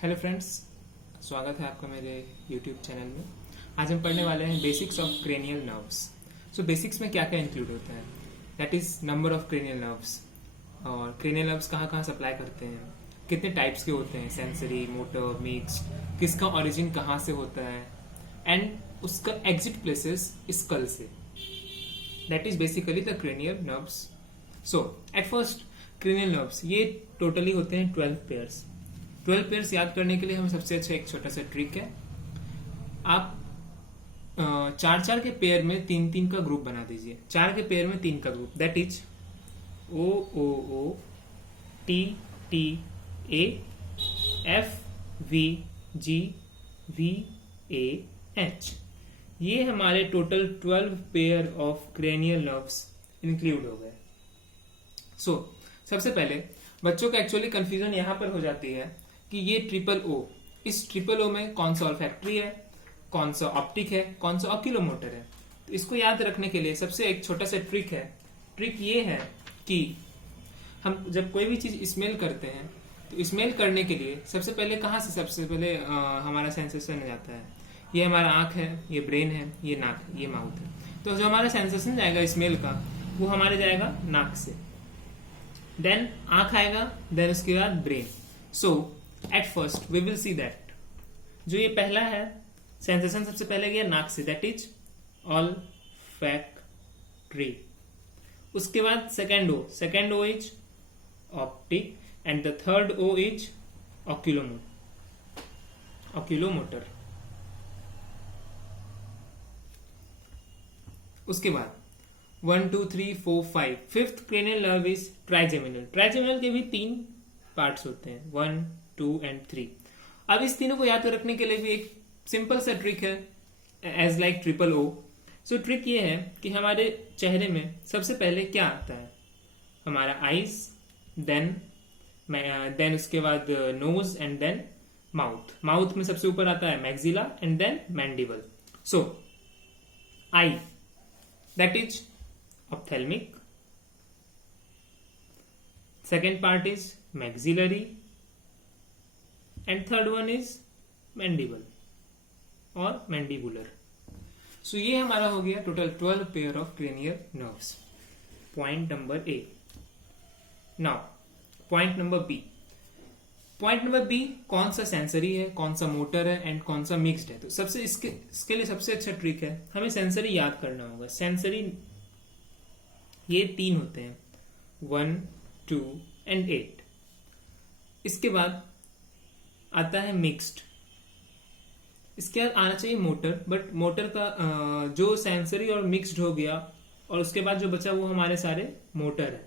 Hello friends, स्वागत है आपका मेरे यूट्यूब चैनल में। आज हम पढ़ने वाले हैं basics of cranial nerves. So basics में क्या क्या इंक्लूड होता है, that is number of cranial nerves, और क्रेनियल नर्व्स कहाँ कहाँ सप्लाई करते हैं, कितने टाइप्स के होते हैं, सेंसरी, मोटर, मिक्स्ड, किसका ओरिजिन कहाँ से होता है, एंड उसका एग्जिट प्लेसेस स्कल से। That is basically the cranial nerves. So at first, cranial nerves ये टोटली होते हैं 12 पेयर्स। 12 पेयर्स याद करने के लिए हमें सबसे अच्छा एक छोटा सा ट्रिक है। आप चार चार के पेयर में तीन तीन का ग्रुप बना दीजिए। चार के पेयर में तीन का group, that is O O O, T T A, F V G, V A H. ये हमारे total 12 pair of cranial nerves include हो गए। सो सबसे पहले बच्चों का एक्चुअली कंफ्यूजन यहां पर हो जाती है कि ये ट्रिपल ओ, इस ट्रिपल ओ में कौन सा ऑल्फैक्टरी है, कौन सा ऑप्टिक है, कौन सा ऑक्यूलोमोटर है। तो इसको याद रखने के लिए सबसे एक छोटा सा ट्रिक है। ट्रिक ये है कि हम जब कोई भी चीज स्मेल करते हैं तो स्मेल करने के लिए सबसे पहले कहाँ से सबसे पहले हमारा सेंसेशन जाता है। ये हमारा आंख है, ये ब्रेन है, ये नाक, ये माउथ है। तो जो हमारा सेंसेशन जाएगा स्मेल का, वो हमारे जाएगा नाक से, देन आंख आएगा, देन उसके बाद brain. So at first we will see that जो ये पहला है सेंसेशन सबसे पहले गया नाक से, दैट इज ऑल्फैक्टरी। उसके बाद second O is optic, and the third O is oculomotor. उसके बाद 1 2 3 4 5, fifth cranial nerve is trigeminal. Trigeminal के भी तीन पार्ट्स होते हैं, 1 2 एंड 3। अब इस तीनों को याद रखने के लिए भी एक सिंपल सा ट्रिक है, एज लाइक ट्रिपल ओ। सो ट्रिक ये है कि हमारे चेहरे में सबसे पहले क्या आता है, हमारा आईज, देन उसके बाद nose, and then mouth. Mouth में सबसे ऊपर आता है maxilla, and then mandible. So eye, that is ophthalmic, second part is maxillary, and third one is mandible or mandibular. So ये हमारा हो गया total 12 pair of cranial nerves. Point number A. Now point number B. Point number B, कौन सा sensory है, कौन सा motor है, एंड कौन सा मिक्स्ड है। तो सबसे इसके लिए सबसे अच्छा ट्रिक है, हमें सेंसरी याद करना होगा। सेंसरी ये तीन होते हैं, 1 2 एंड 8। इसके बाद आता है मिक्स्ड। इसके बाद आना चाहिए मोटर, बट मोटर का जो सेंसरी और मिक्स्ड हो गया, और उसके बाद जो बचा वो हमारे सारे मोटर है,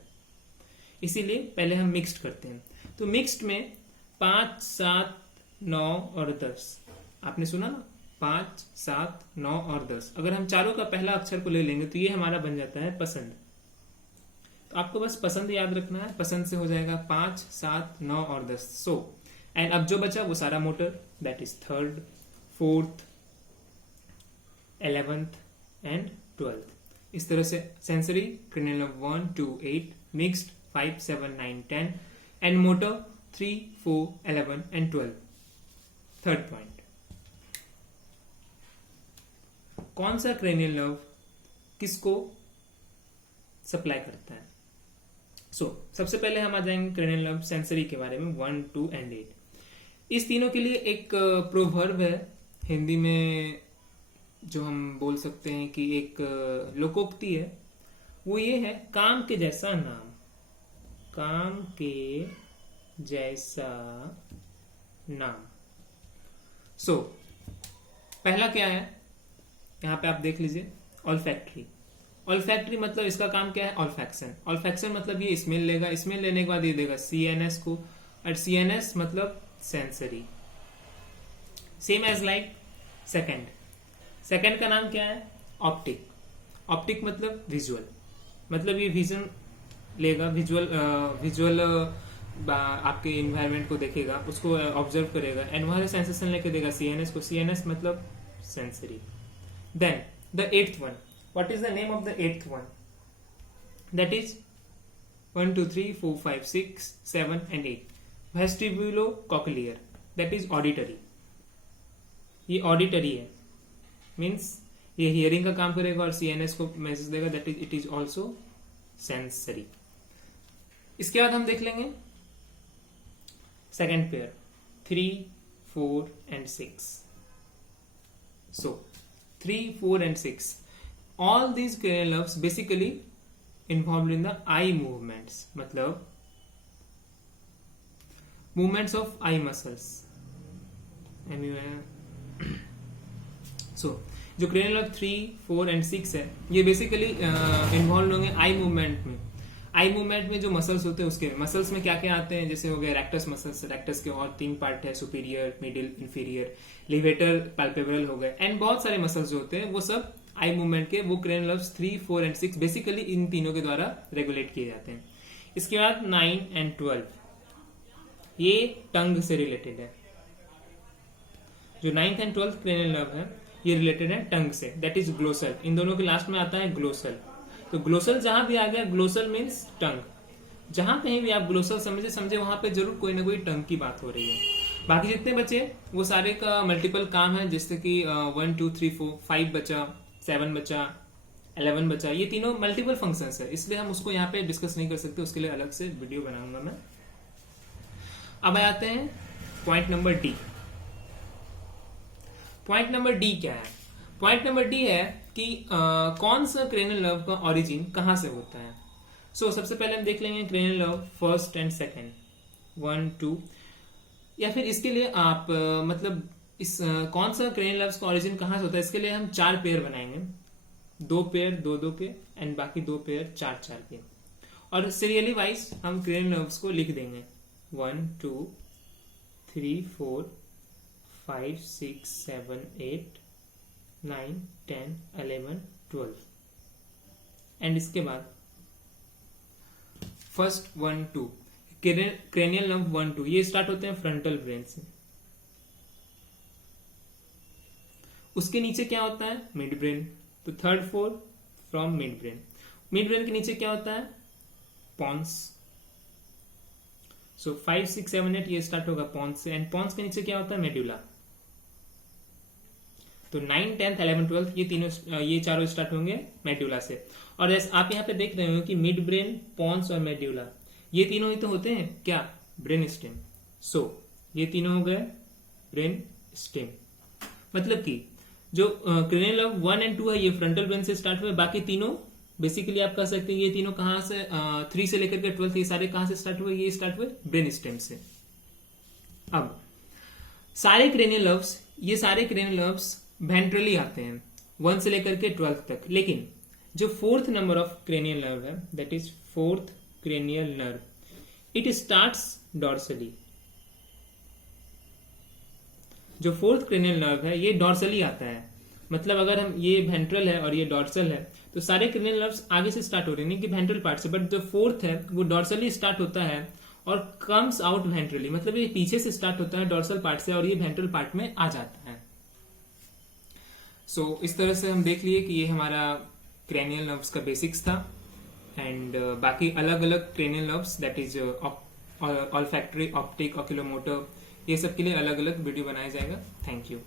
इसीलिए पहले हम मिक्स्ड करते हैं। तो मिक्स्ड में 5 7 9 और 10, आपने सुना ना, 5 7 9 और 10। अगर हम चारों का पहला अक्षर को ले लेंगे तो ये हमारा बन जाता है पसंद। तो आपको बस पसंद याद रखना है, पसंद से हो जाएगा 5 7 9 और 10। सो एंड अब जो बचा वो सारा motor, that is 3rd 4th 11th and 12th। इस तरह से sensory cranial nerve 1 2 8, mixed 5 7 9 10, and motor 3 4 11 and 12। Third point, कौन सा क्रेनियल नर्व किसको सप्लाई करता है। सो सबसे पहले हम आ जाएंगे क्रेनियल नर्व सेंसरी के बारे में, 1 2 एंड 8। इस तीनों के लिए एक प्रोवर्ब है हिंदी में, जो हम बोल सकते हैं कि एक लोकोक्ति है। वो ये है, काम के जैसा नाम, काम के जैसा नाम। सो पहला क्या है, यहां पे आप देख लीजिए, ऑल्फैक्टरी। ऑल्फैक्टरी मतलब इसका काम क्या है, ऑल्फैक्शन। ऑल्फैक्शन मतलब ये स्मेल लेगा, स्मेल लेने के बाद ये देगा सीएनएस को, और सीएनएस मतलब sensory. Same as like second का नाम क्या है, ऑप्टिक। ऑप्टिक मतलब विजुअल, मतलब ये विजन लेगा, विजुअल आपके इन्वायरमेंट को देखेगा, उसको ऑब्जर्व करेगा, एंड वहां से सेंसेशन लेके देगा सीएनएस को। सीएनएस मतलब sensory. Then the 8th one, what is the name of the 8th one? That is 1 2 3 4 5 6 7 and 8, vestibulocochlear. That is auditory. ये ऑडिटरी है, मीन्स ये हियरिंग का काम करेगा और सीएनएस को मैसेज देगा, that is it is also sensory. इसके बाद हम देख लेंगे second pair 3, 4 and 6. So 3, 4 and 6, all these cranial nerves basically involved in the eye movements, मतलब movements of eye muscles. So जो cranial nerve 3, 4 and 6 है, ये basically involved होंगे आई मूवमेंट में. आई मूवमेंट में जो मसल्स होते हैं उसके मसल्स में क्या क्या आते हैं, जैसे हो गया रेक्टस मसल्स. रेक्टस के और 3 पार्ट है, superior, middle, inferior, levator, palpebral हो गए, एंड बहुत सारे मसल्स जो होते हैं वो सब आई मूवमेंट के, वो क्रेनियल नर्व्स 3, 4 एंड 6 बेसिकली इन तीनों के द्वारा रेगुलेट किए जाते हैं. इसके बाद 9 एंड 12 ये टंग से रिलेटेड है. जो 9th and 12th cranial nerve है ये रिलेटेड है टंग से, दैट इज ग्लोसल. इन दोनों के लास्ट में आता है ग्लोसल. तो ग्लोसल जहां भी आ गया, ग्लोसल मीन्स टंग. जहां कहीं भी आप ग्लोसल समझे वहां पे जरूर कोई ना कोई टंग की बात हो रही है. बाकी जितने बचे वो सारे का मल्टीपल काम है, जैसे कि 1, 2, 3, 4, 5 बचा, 7 बचा, 11 बचा. ये तीनों मल्टीपल फंक्शंस है, इसलिए हम उसको यहाँ पे डिस्कस नहीं कर सकते, उसके लिए अलग से वीडियो बनाऊंगा मैं. अब आते हैं point number D. Point number D क्या है? पॉइंट नंबर डी है कि कौन सा क्रेनियल नर्व का ओरिजिन कहां से होता है. सबसे पहले हम देख लेंगे cranial nerve first and second, 1, 2, या फिर इसके लिए आप मतलब इस कौन सा क्रेनियल नर्व्स का ओरिजिन कहां से होता है, इसके लिए हम 4 पेयर बनाएंगे. 2 पेयर 2 पेयर एंड बाकी 2 पेयर 4 पेयर, और सीरियली वाइज हम क्रेनियल नर्व्स को लिख देंगे. 1, 2, 3, 4, 5, 6, 7, 8, 9, 10, 11, 12. एंड इसके बाद फर्स्ट 1, 2 क्रेनियल नर्व 1, 2 ये स्टार्ट होते हैं फ्रंटल ब्रेन से. उसके नीचे क्या होता है? Mid brain. तो 3rd, 4th from mid brain. Mid brain के नीचे क्या होता है? पॉन्स. 5, 6, 7, 8 ये स्टार्ट होगा पॉन्स से, एंड पॉन्स के नीचे क्या होता है? मेडुला. तो 9, 10th, 11, 12 ये चारों स्टार्ट होंगे मेडुला से. और जैसे आप यहाँ पे देख रहे हो कि मिड ब्रेन, पॉन्स और मेडुला ये तीनों ही तो होते हैं क्या? Brain stem. ये तीनों हो गए ब्रेन स्टेम. मतलब कि जो क्रेनियल नर्व 1 एंड 2 है ये फ्रंटल ब्रेन से स्टार्ट हुए, बाकी तीनों बेसिकली आप कह सकते हैं ये तीनों कहां से 3 से लेकर के 12 ये सारे कहां से स्टार्ट हुए? ये स्टार्ट हुए ब्रेन स्टेम से. अब सारे क्रेनियल नर्व्स, ये सारे क्रेनियल नर्व्स वेंट्रली आते हैं 1 से लेकर के 12 तक, लेकिन जो 4th number of cranial nerve है that is 4th cranial nerve, it starts dorsally. जो 4th क्रेनियल नर्व है ये डॉर्सली आता है. मतलब अगर हम ये वेंट्रल है और ये डॉर्सल है तो सारे क्रेनियल नर्व्स आगे से स्टार्ट हो रहे हैं, नहीं कि वेंट्रल पार्ट से, बट जो 4th है वो डॉर्सली स्टार्ट होता है और कम्स आउट वेंट्रली. मतलब ये पीछे से स्टार्ट होता है डॉर्सल पार्ट से और ये वेंट्रल पार्ट में आ जाता है. इस तरह से हम देख लिए कि ये हमारा क्रेनियल नर्व्स का बेसिक्स था. एंड बाकी अलग अलग cranial nerves that is olfactory, optic, oculomotor, ये सब के लिए अलग अलग वीडियो बनाया जाएगा. Thank you.